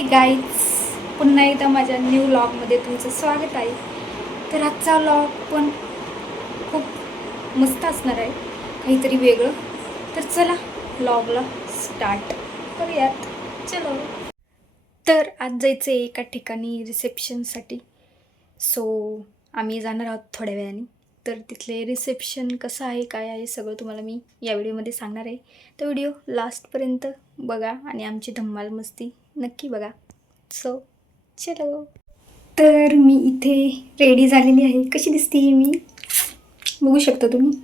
Hi guys पुन्हा एकदा माझ्या न्यू लॉगमध्ये तुमचं स्वागत आहे. तर आजचा लॉग पण खूप मस्त असणार आहे. काहीतरी वेगळं. तर चला लॉगला स्टार्ट करूयात. चलो. तर आज जायचं आहे एका ठिकाणी रिसेप्शनसाठी सो आम्ही जाणार आहोत थोड्या वेळाने. तर तिथले रिसेप्शन कसं आहे काय आहे सगळं तुम्हाला मी या व्हिडिओमध्ये सांगणार आहे. तर व्हिडिओ लास्टपर्यंत बघा आणि आमची धम्माल मस्ती नक्की बघा. सो चलो. तर मी इथे रेडी झालेली आहे. कशी दिसते मी? बघू शकता तुम्ही.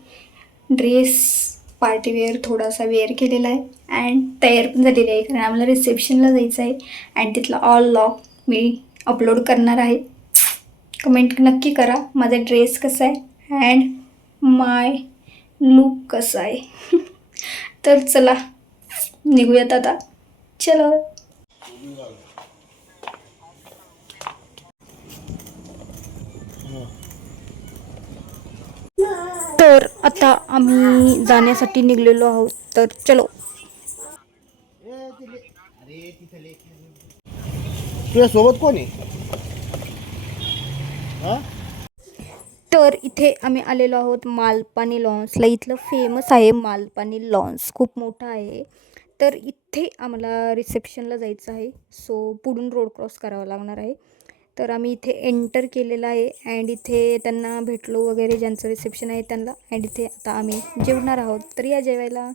ड्रेस पार्टीवेअर थोडासा वेअर केलेला आहे. अँड तयार पण झालेली आहे. कारण आम्हाला रिसेप्शनला जायचं आहे. अँड तिथला ऑल लॉक मी अपलोड करणार आहे. कमेंट नक्की करा. माझा ड्रेस कसा आहे? अँड माय लुक कसा आहे? तर चला निघूयात आता. चलो. तर आता आम्ही जाण्यासाठी निघलेलो आहोत. तर चलो. तुझ्या सोबत कोण आहे? हा? तर इथे आम्ही आलेलो आहोत मालपाणी लॉन्सला इथलं फेमस आहे मालपाणी लॉन्स. खूप मोठं आहे. तर इथे आम्हाला रिसेप्शनला जायचं आहे. सो पुढून रोड क्रॉस करावा लागणार आहे. तर आम्ही इथे एंटर केलेलं आहे अँड इथे त्यांना भेटलो वगैरे ज्यांचं रिसेप्शन आहे त्यांना. अँड इथे आता आम्ही जेवणार आहोत. तर या जेवायला.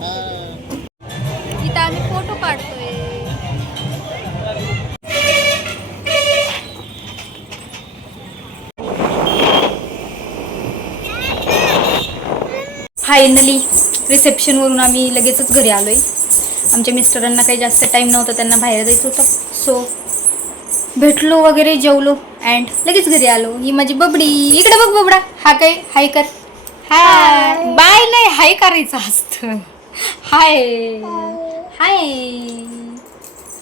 ना फायनली रिसेप्शनवरून आम्ही लगेचच घरी आलो आहे आमच्या मिस्टरांना काही जास्त टाईम नव्हता त्यांना बाहेर जायचं होतं. सो भेटलो वगैरे जेवलो अँड लगेच घरी आलो. ही माझी बबडी. इकडे बघ बबडा. हा काय? हाय कर. हाय बाय नाही हाय करायचं असतं. हाय हाय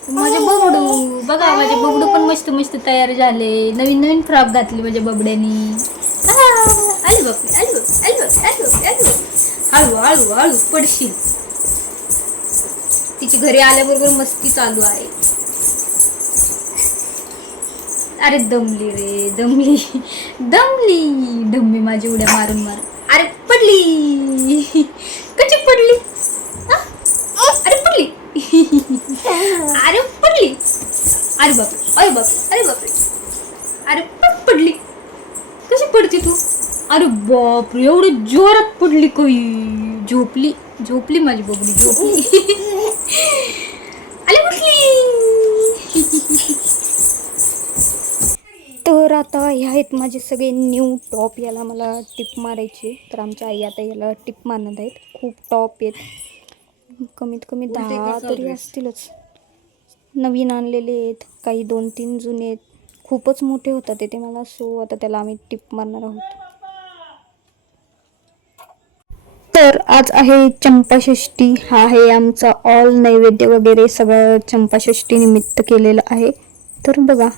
माझे बबडू. बघा माझे बबडू पण मस्त मस्त तयार झाले. नवीन नवीन फ्रॉक घातली माझ्या बबड्यानी. आली बापरे आली बापरे आली बापरे आली बापरे आली बापरे हळू हळू हळू पडशील. तिची घरी आल्याबरोबर मस्ती चालू आहे. अरे दमली रे दमली. दमली. दमली माझी उड्या मारून मारून अरे पडली. कशी पडली? अरे पडली. अरे पडली. अरे बाप अरे बाप अरे बापरे. अरे पट पडली कशी पडती तू अरे बापरे एवढी जोरात पडली काही झोपली झोपली माझी बबडी झोपली. उठली तर आता हे आहेत माझे सगळे न्यू टॉप याला मला टिप मारायची. तर आमच्या आई आता याला टिप मारणार आहेत. खूप टॉप आहेत. कमीत कमी दहा तरी असतीलच. नवीन आणलेले आहेत. काही दोन तीन जुने आहेत. खूपच मोठे होतात ते. मला सो आता त्याला आम्ही टिप मारणार आहोत. तर आज आहे चंपाषष्ठी. हा आहे आमचा ऑल नैवेद्य वगैरे सगळं चंपाषष्ठी निमित्त केलेलं आहे. तर बघा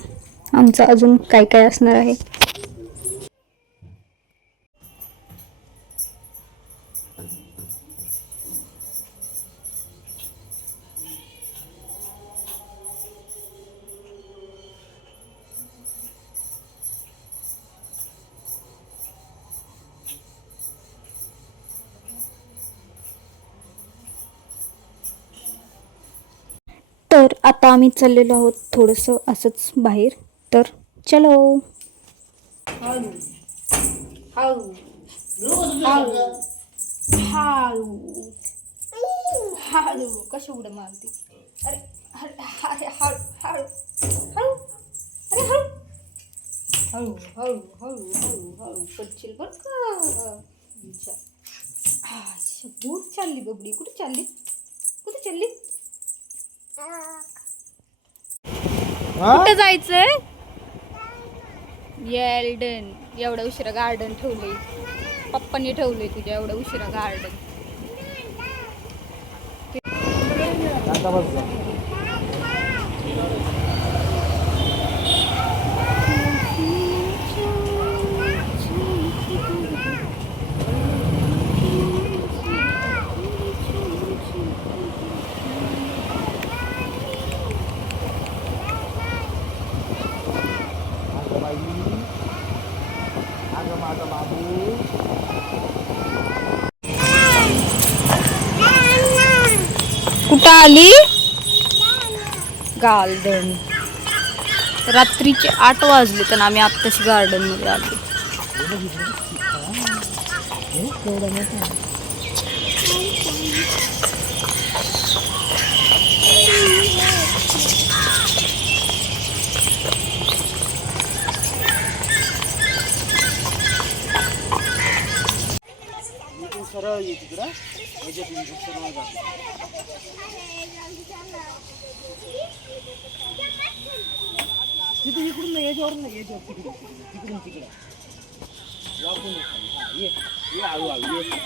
आमचं अजून काय काय असणार आहे? तर आता आम्ही चाललेलो आहोत थोडंसं असंच बाहेर तर चलो हळू हळू हळू हळू हळू कशी उड्या मारते अरे अरे अरे हळू हळू हळू अरे हळू हळू हळू हळू हळू हळू पडशील बरं का अच्छा. दूर चालली बबडी कुठे चालली कुठे चालली कुठं जायचंय? येल्डन एवढं उशिरा गार्डन ठेवलंय. पप्पांनी ठेवलंय तुझ्या एवढं उशिरा गार्डन कुठं आली? गार्डन. रात्रीचे आठ वाजले तर आम्ही आत्ताच गार्डनमध्ये आलो. सरळ ये तिकडं. याच्यातून सरळ जाते तिथे इकडून नाही याच्यावर नाही याच्यावर तिकडे तिकडून तिकडे. वाकून ये हा, ये ये हळू हळू ये.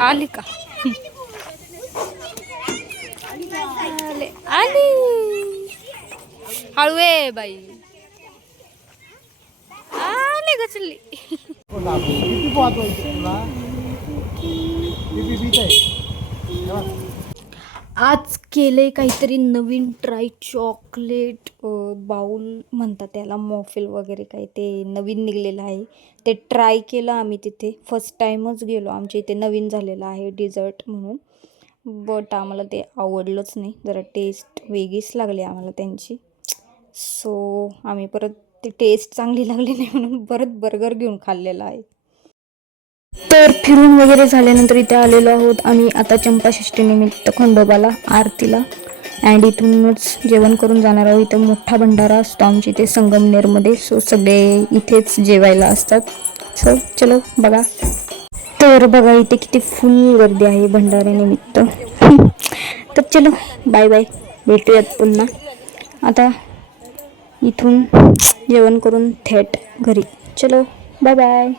आली का? आले. आली. हळू बाई. नाही गचली आज केले काहीतरी नवीन ट्राय चॉकलेट बाउल म्हणतात त्याला मॉफिल वगैरे काही ते नवीन निघलेलं आहे. ते ट्राय केलं आम्ही तिथे. फर्स्ट टाईमच गेलो. आमच्या इथे नवीन झालेलं आहे डिझर्ट म्हणून. बट आम्हाला ते आवडलंच नाही. जरा टेस्ट वेगळीच लागली आम्हाला त्यांची. सो आम्ही परत ती टेस्ट चांगली लागली नाही म्हणून परत बर्गर घेऊन खाल्लेला आहे. तर फिरून वगैरे झाल्यानंतर इथे आलेलो आहोत आम्ही आता चंपाषष्टीनिमित्त खंडोबाला आरतीला. अँड इथूनच जेवण करून जाणार आहोत. इथं मोठा भंडारा असतो आमच्या इथे संगमनेरमध्ये. सो सगळे इथेच जेवायला असतात. सो चलो बघा. तर बघा इथे किती फुल गर्दी आहे भंडाऱ्यानिमित्त तर चलो बाय बाय भेटूयात पुन्हा. आता इथून जेवण करून थेट घरी. चलो बाय बाय